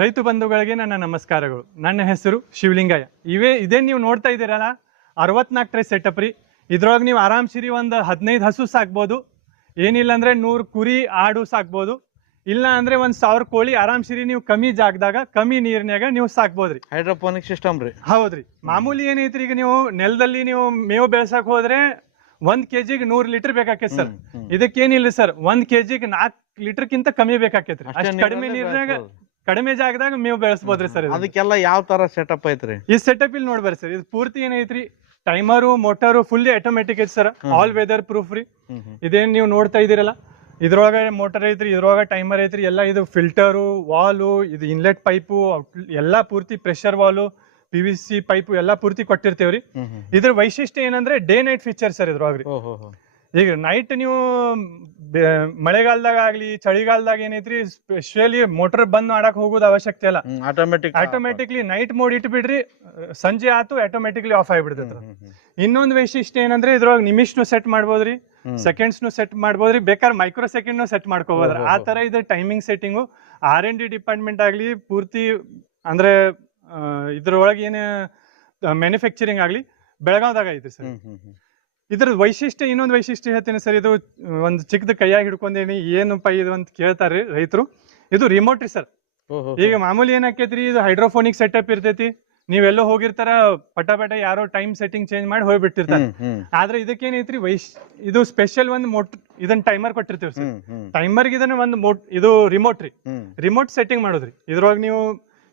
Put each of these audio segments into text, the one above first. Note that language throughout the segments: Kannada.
ರೈತ ಬಂಧುಗಳಿಗೆ ನನ್ನ ನಮಸ್ಕಾರಗಳು. ನನ್ನ ಹೆಸರು ಶಿವಲಿಂಗಯ್ಯ. ಇದೇ ನೀವು ನೋಡ್ತಾ ಇದ್ದೀರಲ್ಲ 64 ಟ್ರೇ ಸೆಟಪ್ ರೀ. ಇದ್ರೊಳಗೆ ನೀವು ಆರಾಮ್ಸಿರಿ ಒಂದು 15 ಹಸು ಸಾಕ್ಬೋದು, ಏನಿಲ್ಲ ಅಂದ್ರೆ 100 ಕುರಿ ಆಡು ಸಾಕ್ಬೋದು, ಇಲ್ಲ ಅಂದ್ರೆ 1000 ಕೋಳಿ ಆರಾಮ್ಸಿರಿ ನೀವು ಕಮ್ಮಿ ಜಾಗದಾಗ ಕಮ್ಮಿ ನೀರಿನಾಗ ನೀವು ಸಾಕ್ಬೋದ್ರಿ. ಹೈಡ್ರೋಪೋನಿಕ್ ಸಿಸ್ಟಮ್ ರೀ. ಹೌದ್ರಿ. ಮಾಮೂಲಿ ಏನೈತ್ರಿ, ಈಗ ನೀವು ನೆಲದಲ್ಲಿ ನೀವು ಮೇವು ಬೆಳೆಸಕ್ ಹೋದ್ರೆ 1 kg 100 ಲೀಟರ್ ಬೇಕಾಕೈತಿ ಸರ್. ಇದಕ್ಕೇನಿಲ್ಲ ಸರ್, 1 kg 4 ಲೀಟರ್ಕಿಂತ ಕಮ್ಮಿ ಬೇಕಾಕೈತ್ರಿ. ಅಷ್ಟು ಕಡಿಮೆ ನೀರಿನಾಗ ಕಡಿಮೆ ಜಾಗದಾಗ ಮೇವು ಬೆಳೆಸಬಹುದ್ರಿ ಸರ್. ಅದಕ್ಕೆಲ್ಲ ಯಾವ ತರ ಸೆಟಪ್ ಐತ್ರಿ? ಈ ಸೆಟಪ್ ಇಲ್ಲಿ ನೋಡ್ಬರ್ರಿ ಸರ್. ಇದು ಪೂರ್ತಿ ಏನೈತ್ರಿ, ಟೈಮರು ಮೋಟರು ಫುಲ್ಲಿ ಆಟೋಮೆಟಿಕ್ ಐತಿ ಸರ್. ಆಲ್ ವೆದರ್ ಪ್ರೂಫ್ ರೀ. ಇದೇನ್ ನೀವು ನೋಡ್ತಾ ಇದೀರಲ್ಲ, ಇದ್ರೊಳಗೆ ಮೋಟರ್ ಐತ್ರಿ, ಇದ್ರೊಳಗೆ ಟೈಮರ್ ಐತ್ರಿ, ಎಲ್ಲ ಇದು ಫಿಲ್ಟರು, ವಾಲು, ಇದು ಇನ್ಲೆಟ್ ಪೈಪು ಎಲ್ಲಾ ಪೂರ್ತಿ ಪ್ರೆಷರ್ ವಾಲು, PVC ಪೈಪು ಎಲ್ಲಾ ಪೂರ್ತಿ ಕೊಟ್ಟಿರ್ತೇವ್ರಿ. ಇದ್ರ ವೈಶಿಷ್ಟ್ಯ ಏನಂದ್ರೆ ಡೇ ನೈಟ್ ಫೀಚರ್ ಸರ್ ಇದ್ರೊಳಗ್ರಿ. ಈಗ ನೈಟ್ ನೀವು ಮಳೆಗಾಲದಾಗ ಆಗ್ಲಿ ಚಳಿಗಾಲದಾಗ ಏನೈತ್ರಿ, ಸ್ಪೆಷಲಿ ಮೋಟರ್ ಬಂದ್ ಮಾಡಕ್ ಹೋಗೋದು ಅವಶ್ಯಕತೆ ಇಲ್ಲ. ಆಟೋಮೆಟಿಕ್ಲಿ ನೈಟ್ ಮೋಡ್ ಇಟ್ಬಿಡ್ರಿ, ಸಂಜೆ ಆತು ಆಟೋಮೆಟಿಕ್ಲಿ ಆಫ್ ಆಗಿಬಿಡ್ತೈತ್ರ. ಇನ್ನೊಂದು ವೈಶಿಷ್ಟ್ಯ ಏನಂದ್ರೆ ಇದ್ರೊಳಗೆ ನಿಮಿಷ್ನು ಸೆಟ್ ಮಾಡ್ಬೋದ್ರಿ, ಸೆಕೆಂಡ್ಸ್ನು ಸೆಟ್ ಮಾಡ್ಬೋದ್ರಿ, ಬೇಕಾದ್ರೆ ಮೈಕ್ರೋ ಸೆಕೆಂಡ್ನು ಸೆಟ್ ಮಾಡ್ಕೋಬೋದ್ರಿ. ಆ ತರ ಇದು ಟೈಮಿಂಗ್ ಸೆಟ್ಟಿಂಗು. R&D ಡಿಪಾರ್ಟ್ಮೆಂಟ್ ಆಗ್ಲಿ ಪೂರ್ತಿ ಅಂದ್ರೆ ಇದ್ರೊಳಗೆ ಏನ ಮ್ಯಾನುಫ್ಯಾಕ್ಚರಿಂಗ್ ಆಗ್ಲಿ ಬೆಳಗಾವ್ದಾಗ ಐತಿ ಸರ್. ಇದ್ರ ವೈಶಿಷ್ಟ್ಯ, ಇನ್ನೊಂದು ವೈಶಿಷ್ಟ್ಯ ಹೇಳ್ತೇನೆ ಸರ್. ಇದು ಒಂದು ಚಿಕ್ಕದ ಕೈಯಾಗಿ ಹಿಡ್ಕೊಂಡೇನಿ, ಏನಪ್ಪ ಇದು ಅಂತ ಕೇಳ್ತಾರ್ರಿ ರೈತರು. ಇದು ರಿಮೋಟ್ ರೀ ಸರ್. ಈಗ ಮಾಮೂಲಿ ಏನಾಕೈತ್ರಿ, ಇದು ಹೈಡ್ರೋಫೋನಿಕ್ ಸೆಟಪ್ ಇರ್ತೈತಿ, ನೀವೆಲ್ಲೋ ಹೋಗಿರ್ತಾರ, ಪಟ ಯಾರೋ ಟೈಮ್ ಸೆಟ್ಟಿಂಗ್ ಚೇಂಜ್ ಮಾಡಿ ಹೋಗ್ಬಿಟ್ಟಿರ್ತಾರೆ. ಆದ್ರೆ ಇದಕ್ಕೇನೈತ್ರಿ, ಇದು ಸ್ಪೆಷಲ್ ಒಂದು ಇದನ್ನ ಟೈಮರ್ ಕೊಟ್ಟಿರ್ತೀವಿ ಸರ್. ಟೈಮರ್ಗೆ ಇದನ್ನ ಒಂದು ಇದು ರಿಮೋಟ್ ರೀ, ರಿಮೋಟ್ ಸೆಟ್ಟಿಂಗ್ ಮಾಡೋದ್ರಿ. ಇದ್ರೊಳಗೆ ನೀವು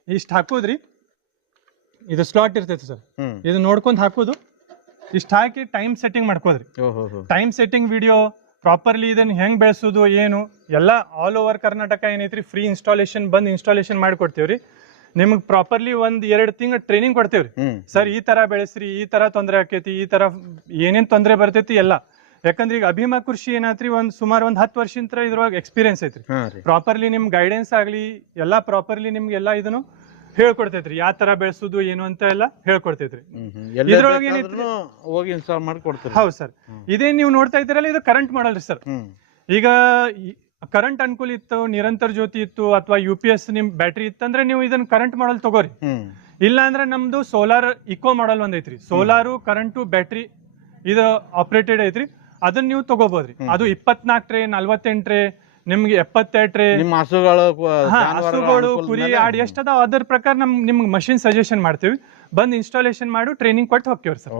ಇಷ್ಟ ಹಾಕುದ್ರಿ, ಇದು ಸ್ಲಾಟ್ ಇರ್ತೈತಿ ಸರ್, ಇದು ನೋಡ್ಕೊಂಡ್ ಹಾಕುದು, ಇಷ್ಟ ಹಾಕಿ ಟೈಮ್ ಸೆಟ್ಟಿಂಗ್ ಮಾಡ್ಕೋದ್ರಿ. ಟೈಮ್ ಸೆಟ್ಟಿಂಗ್ ವಿಡಿಯೋ ಪ್ರಾಪರ್ಲಿ ಇದನ್ನ ಹೆಂಗ್ ಬೆಳೆಸೋದು ಏನು ಎಲ್ಲ ಆಲ್ ಓವರ್ ಕರ್ನಾಟಕ ಏನೈತ್ರಿ ಫ್ರೀ ಇನ್ಸ್ಟಾಲೇಷನ್ ಬಂದ್ ಇನ್ಸ್ಟಾಲೇಷನ್ ಮಾಡ್ಕೊಡ್ತೇವ್ರಿ. ನಿಮ್ಗೆ ಪ್ರಾಪರ್ಲಿ 1-2 ತಿಂಗಳು ಟ್ರೈನಿಂಗ್ ಕೊಡ್ತೇವ್ರಿ. ಸರ್ ಈ ತರ ಬೆಳೆಸ್ರಿ, ಈ ತರ ತೊಂದರೆ ಆಕೈತಿ, ಈ ತರ ಏನೇನ್ ತೊಂದರೆ ಬರ್ತೈತಿ ಎಲ್ಲ. ಯಾಕಂದ್ರೆ ಈಗ ಅಭಿಮಾ ಕೃಷಿ ಏನಾತ್ರಿ, ಸುಮಾರು 10 ವರ್ಷದಿಂದ ಇದ್ರೊಳಗೆ ಎಕ್ಸ್ಪೀರಿಯನ್ಸ್ ಐತ್ರಿ. ಪ್ರಾಪರ್ಲಿ ನಿಮ್ ಗೈಡೆನ್ಸ್ ಆಗ್ಲಿ ಎಲ್ಲಾ ಪ್ರಾಪರ್ಲಿ ನಿಮ್ಗೆ ಎಲ್ಲಾ ಇದನ್ನು ಹೇಳ್ಕೊಡ್ತೈತ್ರಿ. ಯಾವ ತರ ಬೆಳೆಸುದು ಏನು ಅಂತ ಎಲ್ಲ ಹೇಳ್ಕೊಡ್ತೈತ್ರಿ. ಇದ್ರೊಳಗೆ ಹೋಗಿ ಇನ್ಸ್ಟಾಲ್ ಮಾಡ್ಕೊಡ್ತೀರಿ. ಹೌದು ಸರ್. ಇದೇ ನೀವು ನೋಡ್ತಾ ಇದ್ದೀರಲ್ಲ, ಇದು ಕರೆಂಟ್ ಮಾಡಲ್ ರೀ ಸರ್. ಈಗ ಕರೆಂಟ್ ಅನುಕೂಲ ಇತ್ತು, ನಿರಂತರ ಜ್ಯೋತಿ ಇತ್ತು, ಅಥವಾ UPS ನಿಮ್ ಬ್ಯಾಟ್ರಿ ಇತ್ತಂದ್ರೆ ನೀವು ಇದನ್ನ ಕರೆಂಟ್ ಮಾಡಲ್ ತಗೋರಿ. ಇಲ್ಲ ಅಂದ್ರೆ ನಮ್ದು ಸೋಲಾರ್ ಇಕೋ ಮಾಡಲ್ ಒಂದ್ ಐತ್ರಿ. ಸೋಲಾರು ಕರೆಂಟು ಬ್ಯಾಟ್ರಿ ಇದು ಆಪರೇಟೆಡ್ ಐತ್ರಿ, ಅದನ್ನ ನೀವು ತಗೋಬಹುದ್ರಿ. ಅದು 24 ಟ್ರೇ 48 ಟ್ರೇ ನಿಮ್ಗೆ 72 ಟ್ರೇ. ಹಸುಗಳು ಕುರಿ ಆಡಿ ಎಷ್ಟದ ಅದ್ರ ಪ್ರಕಾರ ನಿಮ್ಗೆ ಮಷಿನ್ ಸಜೆಷನ್ ಮಾಡ್ತೀವಿ, ಬಂದ್ ಇನ್ಸ್ಟಾಲೇಷನ್ ಮಾಡು ಟ್ರೈನಿಂಗ್ ಕೊಟ್ಟು ಹೋಗ್ತೀವಿ ಸರ್.